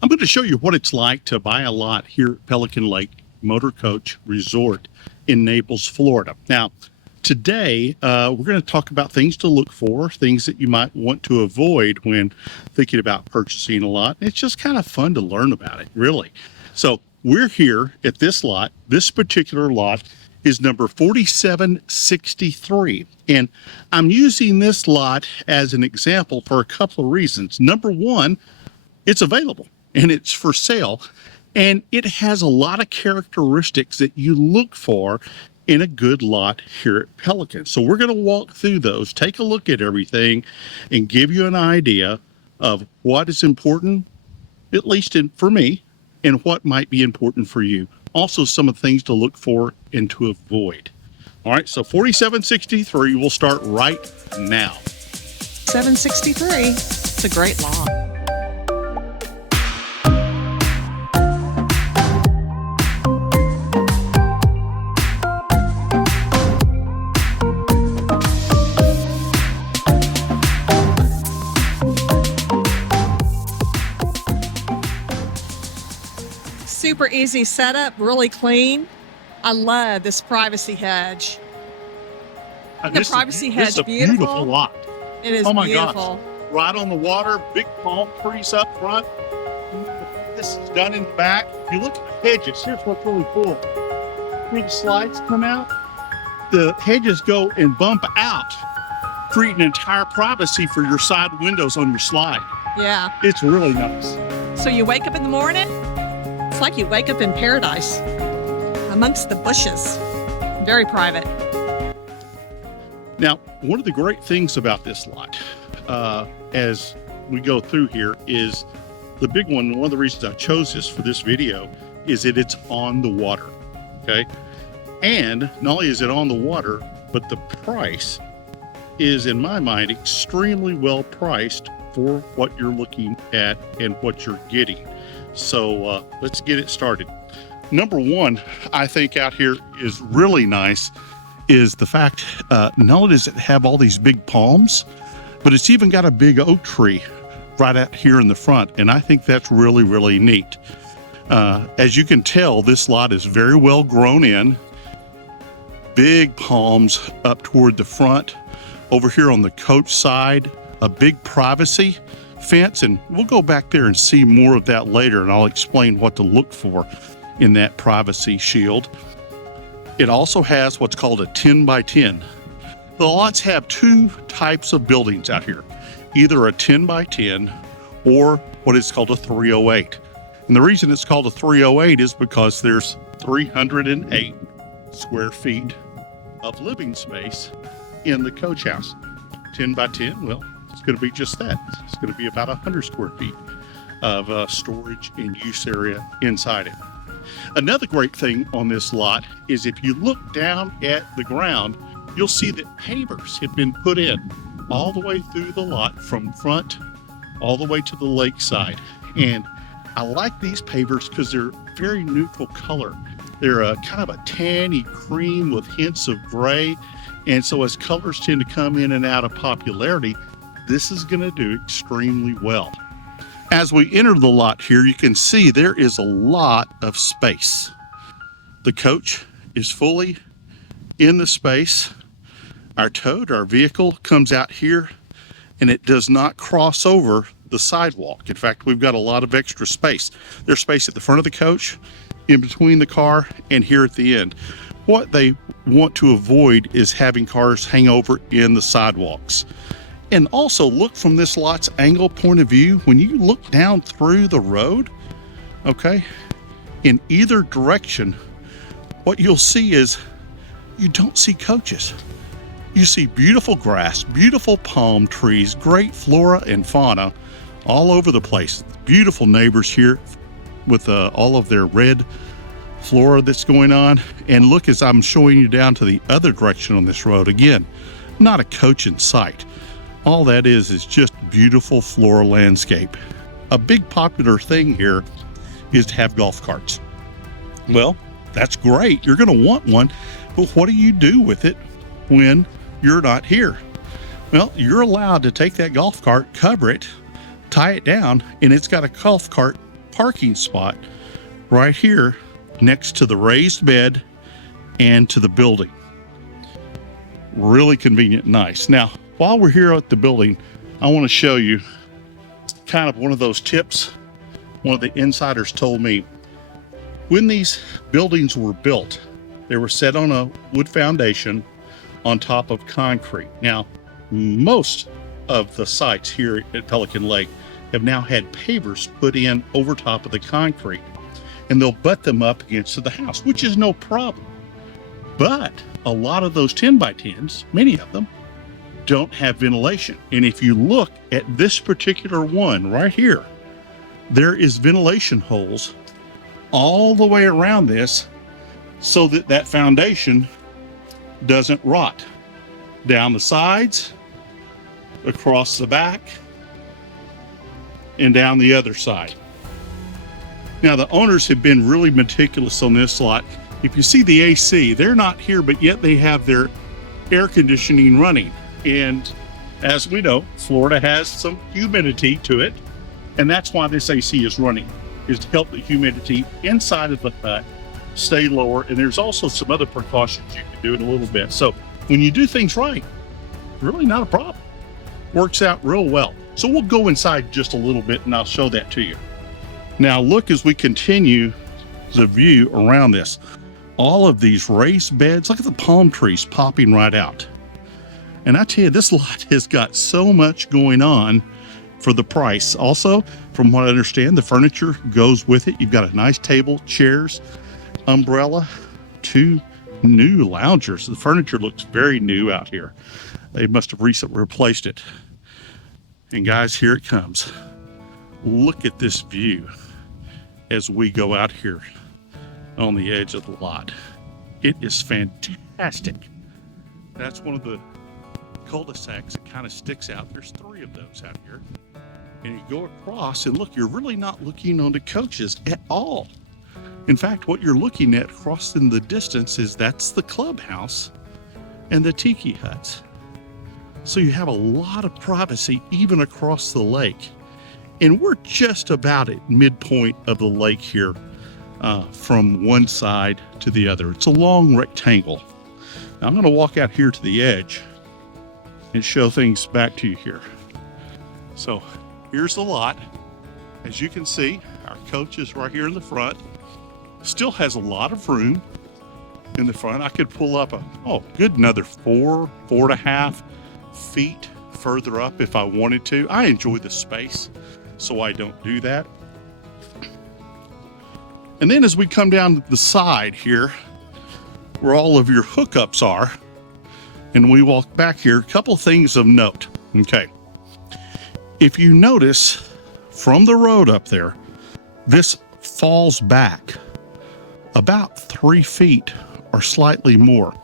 I'm going to show you what it's like to buy a lot here at Pelican Lake Motorcoach Resort in Naples, Florida. Now, today we're going to talk about things to look for, things that you might want to avoid when thinking about purchasing a lot. It's just kind of fun to learn about it, really. So we're here at this lot. This particular lot is number 4763. And I'm using this lot as an example for a couple of reasons. Number one, it's available and it's for sale. And it has a lot of characteristics that you look for in a good lot here at Pelican. So we're going to walk through those, take a look at everything, and give you an idea of what is important, at least for me, and what might be important for you. Also, some of the things to look for and to avoid. All right, so 4763, we'll start right now. 763, it's a great lot. Super easy setup, really clean. I love this privacy hedge. The privacy hedge, this is a beautiful lot. It is beautiful. Gosh. Right on the water, big palm trees up front. This is done in the back. If you look at the hedges, here's what's really cool. Where the slides come out, the hedges go and bump out, creating entire privacy for your side windows on your slide. Yeah. It's really nice. So you wake up in the morning, it's like you wake up in paradise amongst the bushes. Very private. Now, one of the great things about this lot, as we go through here, is the big one. One of the reasons I chose this for this video is that it's on the water, okay? And not only is it on the water, but the price is, in my mind, extremely well priced for what you're looking at and what you're getting. So let's get it started. Number one, I think out here is really nice is the fact, not only does it have all these big palms, but it's even got a big oak tree right out here in the front. And I think that's really, really neat. As you can tell, this lot is very well grown in. Big palms up toward the front. Over here on the coach side, a big privacy fence, and we'll go back there and see more of that later, and I'll explain what to look for in that privacy shield. It also has what's called a 10 by 10. The lots have two types of buildings out here, either a 10 by 10 or what is called a 308. And the reason it's called a 308 is because there's 308 square feet of living space in the coach house. 10 by 10, well, it's going to be just that. It's going to be about 100 square feet of storage and use area inside it. Another great thing on this lot is if you look down at the ground, you'll see that pavers have been put in all the way through the lot from front all the way to the lakeside. And I like these pavers because they're very neutral color. They're a kind of a tanny cream with hints of gray. And so as colors tend to come in and out of popularity, this is going to do extremely well. As we enter the lot here, you can see there is a lot of space. The coach is fully in the space. Our tote, our vehicle, comes out here and it does not cross over the sidewalk. In fact, we've got a lot of extra space. There's space at the front of the coach, in between the car, and here at the end. What they want to avoid is having cars hang over in the sidewalks. And also look from this lot's angle point of view, when you look down through the road, okay, in either direction, what you'll see is you don't see coaches. You see beautiful grass, beautiful palm trees, great flora and fauna all over the place. Beautiful neighbors here with all of their red flora that's going on. And look, as I'm showing you down to the other direction on this road, again, not a coach in sight. All that is just beautiful floral landscape. A big popular thing here is to have golf carts. Well, that's great. You're going to want one, but what do you do with it when you're not here? Well, you're allowed to take that golf cart, cover it, tie it down, and it's got a golf cart parking spot right here next to the raised bed and to the building. Really convenient and nice. Now, while we're here at the building, I want to show you kind of one of those tips one of the insiders told me. When these buildings were built, they were set on a wood foundation on top of concrete. Now, most of the sites here at Pelican Lake have now had pavers put in over top of the concrete, and they'll butt them up against the house, which is no problem. But a lot of those 10 by 10s, many of them, don't have ventilation. And if you look at this particular one right here, there is ventilation holes all the way around this so that that foundation doesn't rot down the sides, across the back, and down the other side. Now, the owners have been really meticulous on this lot. If you see the AC, they're not here, but yet they have their air conditioning running. And as we know, Florida has some humidity to it, and that's why this AC is running, is to help the humidity inside of the hut stay lower. And there's also some other precautions you can do in a little bit. So when you do things right, really not a problem. Works out real well. So we'll go inside just a little bit and I'll show that to you. Now look, as we continue the view around this, all of these raised beds, look at the palm trees popping right out. And I tell you, this lot has got so much going on for the price. Also, from what I understand, the furniture goes with it. You've got a nice table, chairs, umbrella, 2 new loungers. The furniture looks very new out here. They must have recently replaced it. And guys, here it comes. Look at this view as we go out here on the edge of the lot. It is fantastic. That's one of the cul-de-sacs that kind of sticks out. There's 3 of those out here. And you go across and look, you're really not looking on the coaches at all. In fact, what you're looking at across in the distance is that's the clubhouse and the tiki huts. So you have a lot of privacy even across the lake. And we're just about at midpoint of the lake here, from one side to the other. It's a long rectangle. Now I'm going to walk out here to the edge and show things back to you here. So here's the lot. As you can see, our coach is right here in the front. Still has a lot of room in the front. I could pull up another 4.5 feet further up if I wanted to. I enjoy the space, so I don't do that. And then as we come down the side here, where all of your hookups are, and we walk back here, a couple things of note. Okay. If you notice from the road up there, this falls back about 3 feet or slightly more.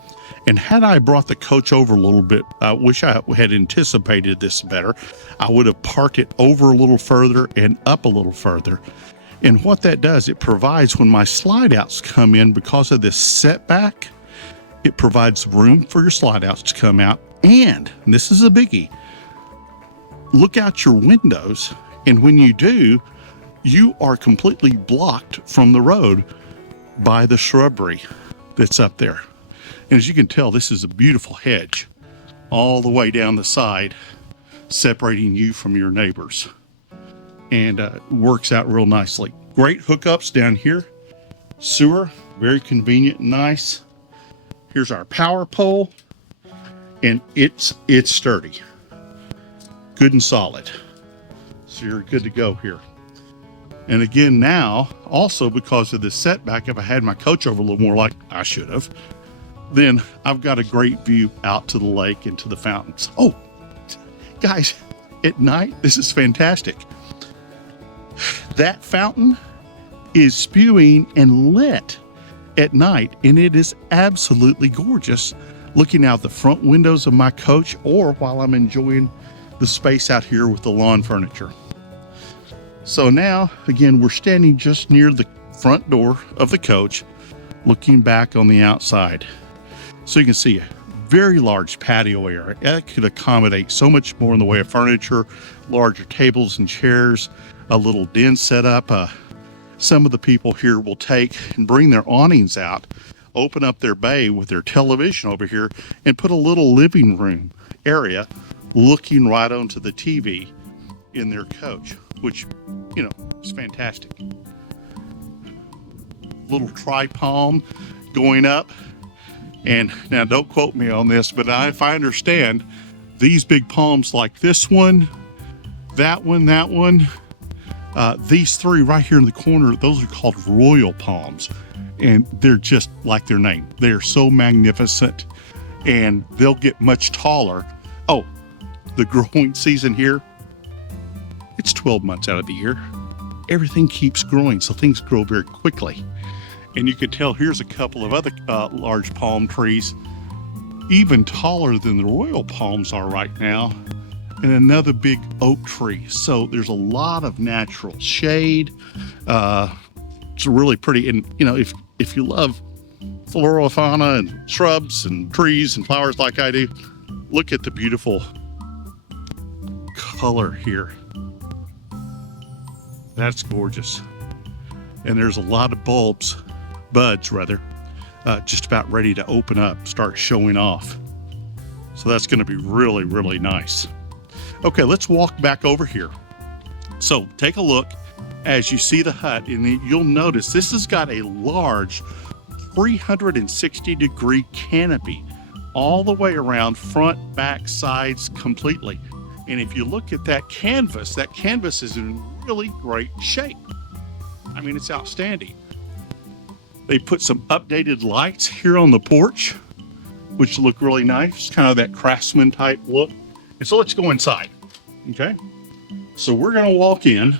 And had I brought the coach over a little bit, I wish I had anticipated this better. I would have parked it over a little further and up a little further. And what that does, it provides, when my slide outs come in, because of this setback, it provides room for your slide outs to come out. And this is a biggie, look out your windows. And when you do, you are completely blocked from the road by the shrubbery that's up there. And as you can tell, this is a beautiful hedge all the way down the side, separating you from your neighbors. And works out real nicely. Great hookups down here. Sewer, very convenient and nice. Here's our power pole, and it's sturdy. Good and solid. So you're good to go here. And again, now, also because of this setback, if I had my coach over a little more, like I should have, then I've got a great view out to the lake and to the fountains. Oh, guys, at night, this is fantastic. That fountain is spewing and lit at night, and it is absolutely gorgeous looking out the front windows of my coach, or while I'm enjoying the space out here with the lawn furniture. So now, again, we're standing just near the front door of the coach, looking back on the outside. So you can see a very large patio area. That could accommodate so much more in the way of furniture, larger tables and chairs, a little den set up, some of the people here will take and bring their awnings out, open up their bay with their television over here, and put a little living room area looking right onto the TV in their coach, which, you know, is fantastic. Little tri-palm going up. And now don't quote me on this, but if I understand, these big palms like this one, that one, these three right here in the corner, those are called royal palms. And they're just like their name. They're so magnificent, and they'll get much taller. Oh, the growing season here, it's 12 months out of the year. Everything keeps growing, so things grow very quickly. And you can tell here's a couple of other large palm trees, even taller than the royal palms are right now, and another big oak tree. So there's a lot of natural shade. It's really pretty. And you know, if you love flora, fauna, and shrubs and trees and flowers like I do, look at the beautiful color here. That's gorgeous. And there's a lot of buds rather, just about ready to open up, start showing off. So that's going to be really, really nice. Okay, let's walk back over here. So take a look as you see the hut, and you'll notice this has got a large 360-degree canopy all the way around, front, back, sides, completely. And if you look at that canvas is in really great shape. I mean, it's outstanding. They put some updated lights here on the porch, which look really nice, kind of that craftsman type look. And so let's go inside, okay? So we're gonna walk in,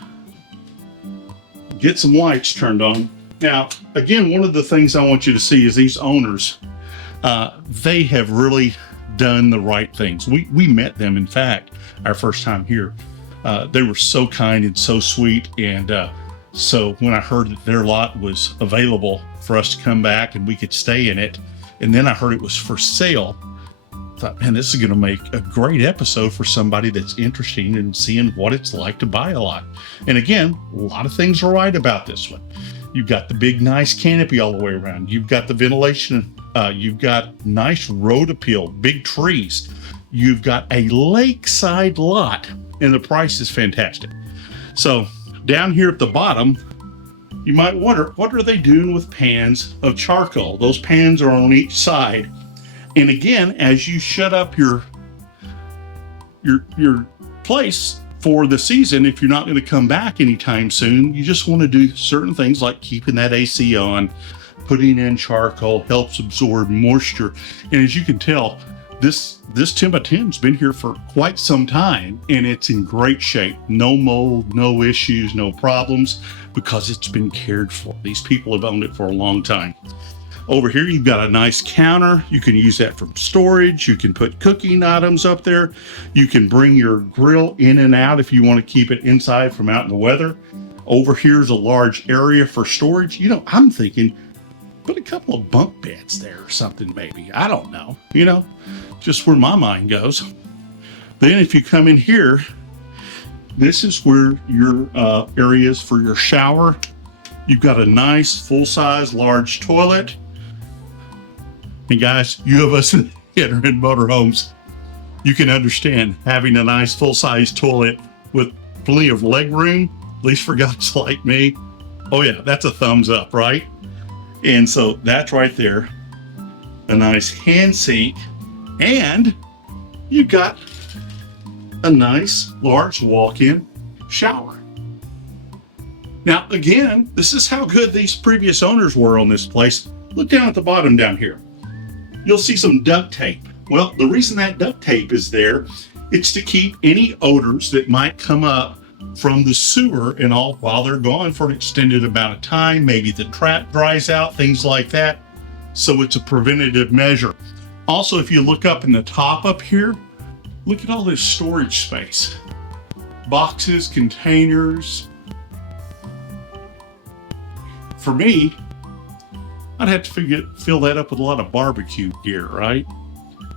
get some lights turned on. Now, again, one of the things I want you to see is these owners, they have really done the right things. We met them, in fact, our first time here. They were so kind and so sweet, and so when I heard that their lot was available for us to come back and we could stay in it, and then I heard it was for sale, I thought, man, this is going to make a great episode for somebody that's interested in seeing what it's like to buy a lot. And again, a lot of things are right about this one. You've got the big, nice canopy all the way around. You've got the ventilation. You've got nice road appeal, big trees. You've got a lakeside lot, and the price is fantastic. So down here at the bottom, you might wonder, what are they doing with pans of charcoal? Those pans are on each side. And again, as you shut up your place for the season, if you're not going to come back anytime soon, you just want to do certain things like keeping that AC on, putting in charcoal helps absorb moisture. And as you can tell, this 10x10's been here for quite some time, and it's in great shape. No mold, no issues, no problems, because it's been cared for. These people have owned it for a long time. Over here, you've got a nice counter. You can use that for storage. You can put cooking items up there. You can bring your grill in and out if you want to keep it inside from out in the weather. Over here's a large area for storage. You know, I'm thinking, put a couple of bunk beds there or something maybe. I don't know, you know, just where my mind goes. Then if you come in here, this is where your area is for your shower. You've got a nice full-size large toilet. And guys, you of us that are in motorhomes, you can understand having a nice full-size toilet with plenty of leg room, at least for guys like me. Oh yeah, that's a thumbs up, right? And so that's right there, a nice hand sink, and you've got a nice large walk-in shower. Now again, this is how good these previous owners were on this place. Look down at the bottom down here. You'll see some duct tape. Well, the reason that duct tape is there, it's to keep any odors that might come up from the sewer and all while they're gone for an extended amount of time. Maybe the trap dries out, things like that. So it's a preventative measure. Also, if you look up in the top up here, look at all this storage space. Boxes, containers. For me, I'd have to fill that up with a lot of barbecue gear, right?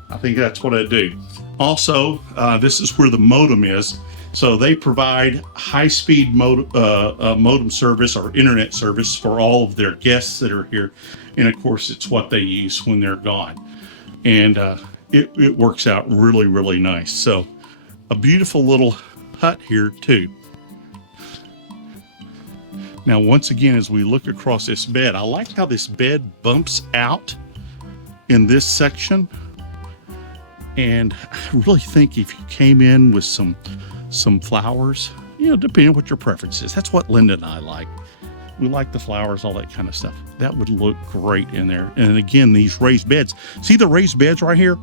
I think that's what I do. Also, this is where the modem is. So they provide high-speed modem service or internet service for all of their guests that are here. And of course, it's what they use when they're gone. And it works out really, really nice. So a beautiful little hut here too. Now, once again, as we look across this bed, I like how this bed bumps out in this section. And I really think if you came in with some flowers, you know, depending on what your preference is, that's what Linda and I like. We like the flowers, all that kind of stuff. That would look great in there. And again, these raised beds, see the raised beds right here?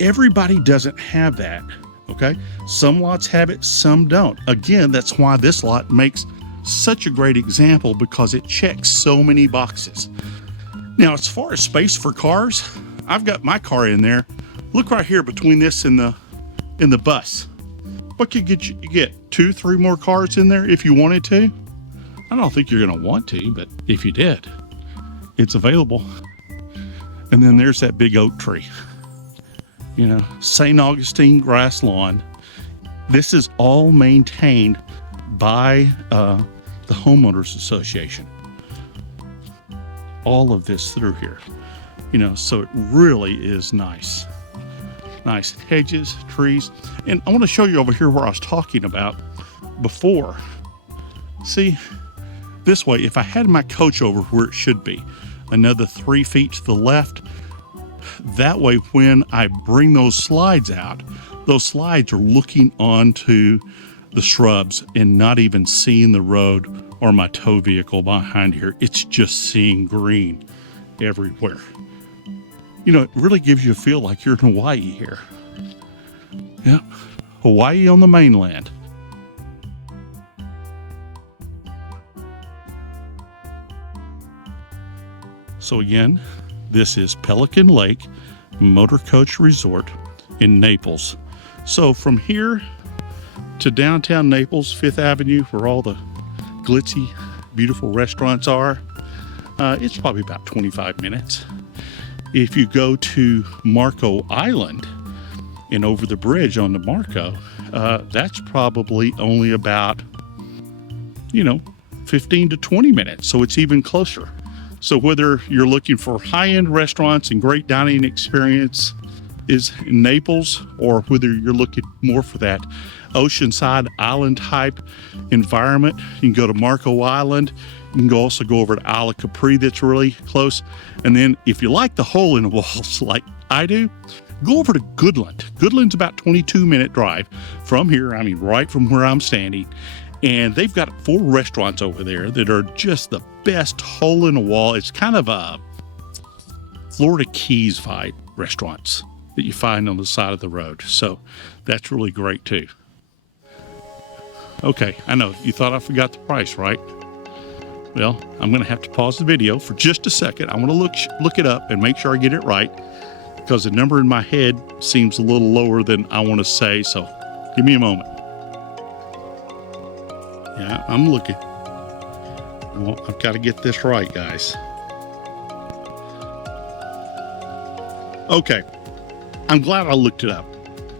Everybody doesn't have that, okay? Some lots have it, some don't. Again, that's why this lot makes such a great example, because it checks so many boxes. Now, as far as space for cars, I've got my car in there. Look right here between this and the bus. What could you get 2-3 more cars in there if you wanted to? I don't think you're going to want to, but if you did, it's available. And then there's that big oak tree. You know, St. Augustine grass lawn. This is all maintained by the Homeowners Association. All of this through here, you know, so it really is nice. Nice hedges, trees. And I want to show you over here where I was talking about before. See, this way, if I had my coach over where it should be, another 3 feet to the left, that way when I bring those slides out, those slides are looking onto the shrubs and not even seeing the road or my tow vehicle behind here. It's just seeing green everywhere. You know, it really gives you a feel like you're in Hawaii here. Yeah, Hawaii on the mainland. So again, this is Pelican Lake Motorcoach Resort in Naples. So from here to downtown Naples, 5th Avenue, where all the glitzy, beautiful restaurants are, it's probably about 25 minutes. If you go to Marco Island and over the bridge on the Marco, that's probably only about, 15 to 20 minutes. So it's even closer. So whether you're looking for high-end restaurants and great dining experience is in Naples, or whether you're looking more for that oceanside island type environment, you can go to Marco Island. You can also go over to Isla Capri, that's really close. And then if you like the hole in the walls like I do, go over to Goodland. Goodland's about 22-minute drive from here, right from where I'm standing. And they've got 4 restaurants over there that are just the best hole in the wall. It's kind of a Florida Keys vibe restaurants that you find on the side of the road. So that's really great too. Okay, I know you thought I forgot the price, right? Well, I'm going to have to pause the video for just a second. I want to look it up and make sure I get it right, because the number in my head seems a little lower than I want to say. So give me a moment. Yeah, I'm looking. Well, I've got to get this right, guys. Okay, I'm glad I looked it up,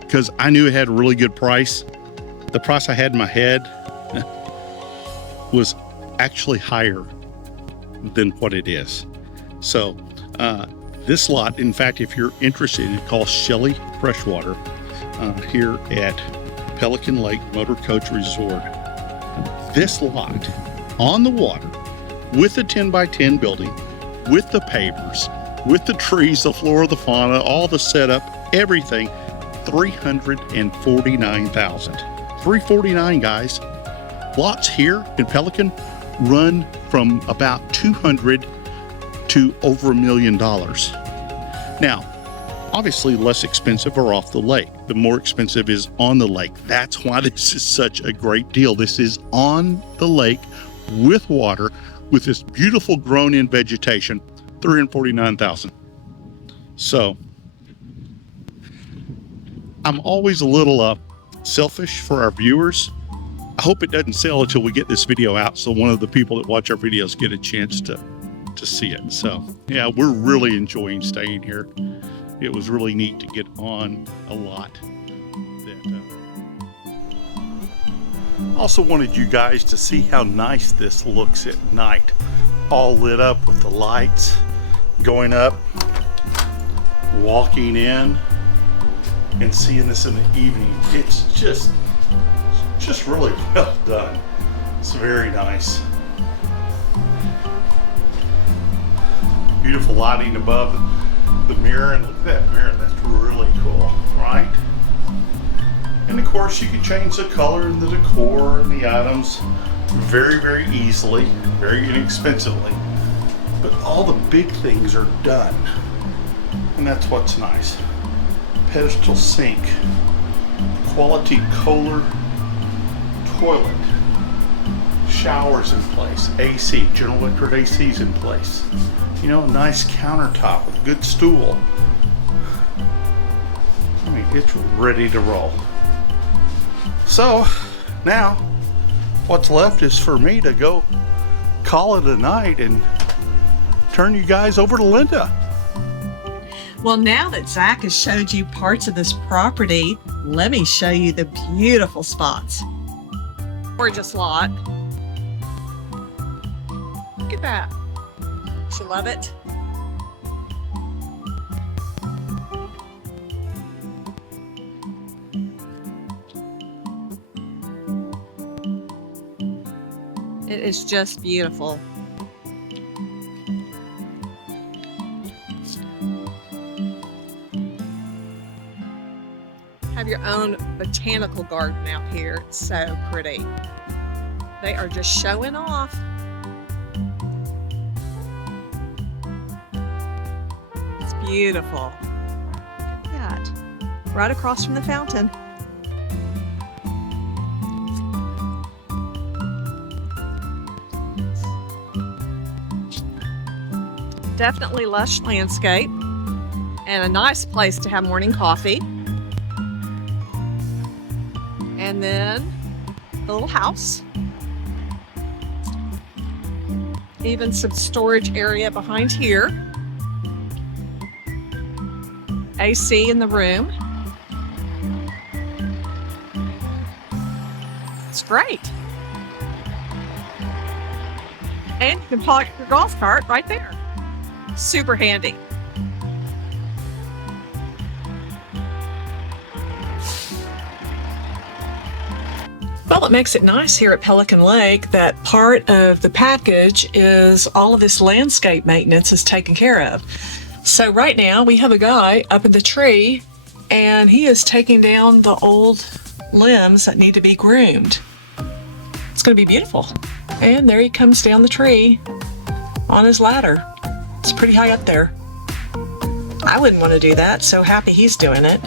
because I knew it had a really good price. The price I had in my head was actually higher than what it is. So this lot, in fact, if you're interested, it calls Shelley Freshwater here at Pelican Lake Motorcoach Resort. This lot on the water with the 10x10 building, with the pavers, with the trees, the flora, the fauna, all the setup, everything, $349,000. $349,000, guys. Lots here in Pelican run from about $200,000 to over $1 million. Now, obviously less expensive are off the lake. The more expensive is on the lake. That's why this is such a great deal. This is on the lake with water, with this beautiful grown-in vegetation, $349,000. So I'm always a little selfish for our viewers. I hope it doesn't sell until we get this video out, so one of the people that watch our videos get a chance to see it. So yeah, we're really enjoying staying here. It was really neat to get on a lot that Also wanted you guys to see how nice this looks at night. All lit up with the lights going up, walking in and seeing this in the evening. It's just really well done. It's very nice. Beautiful lighting above the mirror, and look at that mirror, that's really cool, right? And of course you can change the color and the decor and the items very, very easily, very inexpensively. But all the big things are done, and that's what's nice. Pedestal sink, quality Kohler toilet, showers in place, AC, General Electric AC's in place. You know, nice countertop with a good stool. I mean, it's ready to roll. So now what's left is for me to go call it a night and turn you guys over to Linda. Well, now that Zach has showed you parts of this property, let me show you the beautiful spots. Gorgeous lot. Look at that. You love it? It is just beautiful. Have your own botanical garden out here. It's so pretty. They are just showing off. It's beautiful. Look at that. Right across from the fountain. Definitely lush landscape and a nice place to have morning coffee. And then the little house. Even some storage area behind here. AC in the room. It's great. And you can park your golf cart right there. Super handy. Well, it makes it nice here at Pelican Lake that part of the package is all of this landscape maintenance is taken care of. So right now we have a guy up in the tree and he is taking down the old limbs that need to be groomed. It's going to be beautiful. And there he comes down the tree on his ladder. It's pretty high up there. I wouldn't want to do that, so happy he's doing it.